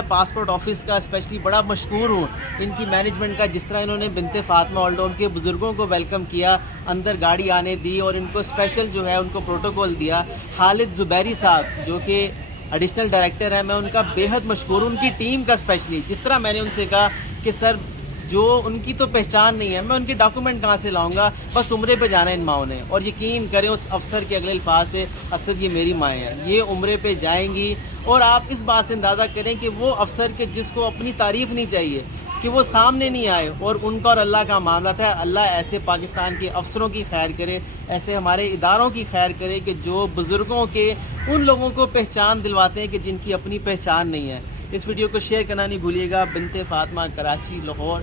میں passport office کا especially بڑا مشکور ہوں ان کی مینجمنٹ کا، جس طرح انہوں نے بنت فاطمہ اولڈ کے بزرگوں کو ویلکم کیا، اندر گاڑی آنے دی اور ان کو اسپیشل جو ہے ان کو پروٹوکول دیا. خالد زبیری صاحب جو کہ ایڈیشنل ڈائریکٹر ہیں، میں ان کا بیحد مشکور ہوں، ان کی ٹیم کا اسپیشلی. جس طرح میں نے ان سے کہا کہ سر جو ان کی تو پہچان نہیں ہے، میں ان کے ڈاکومنٹ کہاں سے لاؤں گا، بس عمرے پہ جانا ہے ان ماؤں نے. اور یقین کریں اس افسر کے اگلے الفاظ تھے، اسد یہ میری مائیں ہیں، یہ عمرے پہ جائیں گی. اور آپ اس بات سے اندازہ کریں کہ وہ افسر کے جس کو اپنی تعریف نہیں چاہیے کہ وہ سامنے نہیں آئے، اور ان کا اور اللہ کا معاملہ تھا. اللہ ایسے پاکستان کے افسروں کی خیر کرے، ایسے ہمارے اداروں کی خیر کرے کہ جو بزرگوں کے ان لوگوں کو پہچان دلواتے ہیں کہ جن کی اپنی پہچان نہیں ہے. اس ویڈیو کو شیئر کرنا نہیں بھولیے گا. بنت فاطمہ، کراچی، لاہور.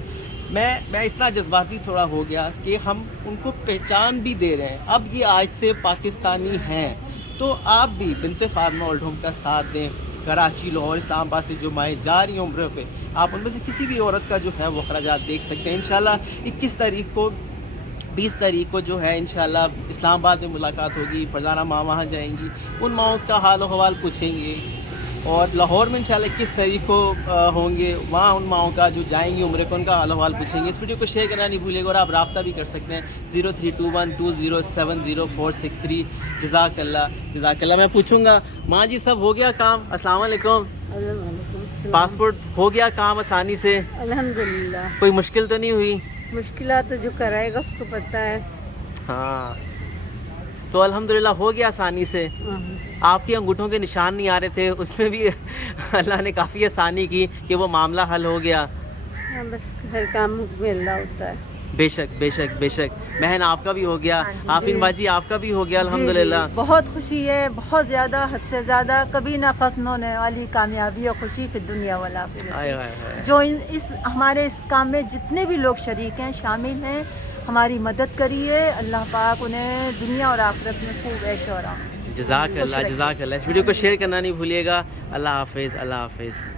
میں اتنا جذباتی تھوڑا ہو گیا کہ ہم ان کو پہچان بھی دے رہے ہیں. اب یہ آج سے پاکستانی ہیں، تو آپ بھی بنت فاطمہ اولڈ ہوم کا ساتھ دیں. کراچی، لاہور، اسلام آباد سے جو مائیں جا رہی ہیں عمرے پہ، آپ ان میں سے کسی بھی عورت کا جو ہے وہ اخراجات دیکھ سکتے ہیں. انشاءاللہ 21 تاریخ کو 20 تاریخ کو جو ہے انشاءاللہ اسلام آباد میں ملاقات ہوگی. فرزانہ ماں وہاں جائیں گی، ان ماؤں کا حال و حوال پوچھیں گے. اور لاہور میں انشاءاللہ 21 تاریخ کو ہوں گے، وہاں ان ماؤں کا جو جائیں گی عمرے کو ان کا حال و حوال پوچھیں گے. اس ویڈیو کو شیئر کرنا نہیں بھولے گا، اور آپ رابطہ بھی کر سکتے ہیں 032120700463. جزاک اللہ، جزاک اللہ. میں پوچھوں گا ماں جی سب ہو گیا کام؟ السلام علیکم. پاسپورٹ ہو گیا کام آسانی سے؟ الحمدللہ. کوئی مشکل تو نہیں ہوئی؟ مشکلات تو جو کرائے گا اس کو پتہ ہے. ہاں تو الحمدللہ ہو گیا آسانی سے. آپ کے انگوٹھوں کے نشان نہیں آ رہے تھے، اس میں بھی اللہ نے کافی آسانی کی کہ وہ معاملہ حل ہو گیا. ہاں بس ہر کام حکم اللہ ہوتا ہے. بے شک بے شک بے شک. بہن آپ کا بھی ہو گیا، آفرین باجی آپ کا بھی ہو گیا الحمدللہ. بہت خوشی ہے، بہت زیادہ، حد سے زیادہ، کبھی نہ ختم ہونے والی کامیابی اور خوشی فی دنیا والا جو اس ہمارے اس کام میں جتنے بھی لوگ شریک ہیں، شامل ہیں، ہماری مدد کریے. اللہ پاک انہیں دنیا اور آخرت میں خوب عیش و آرام. جزاک اللہ، جزاک اللہ. اس ویڈیو کو شیئر کرنا نہیں بھولیے گا. اللہ حافظ، اللہ حافظ.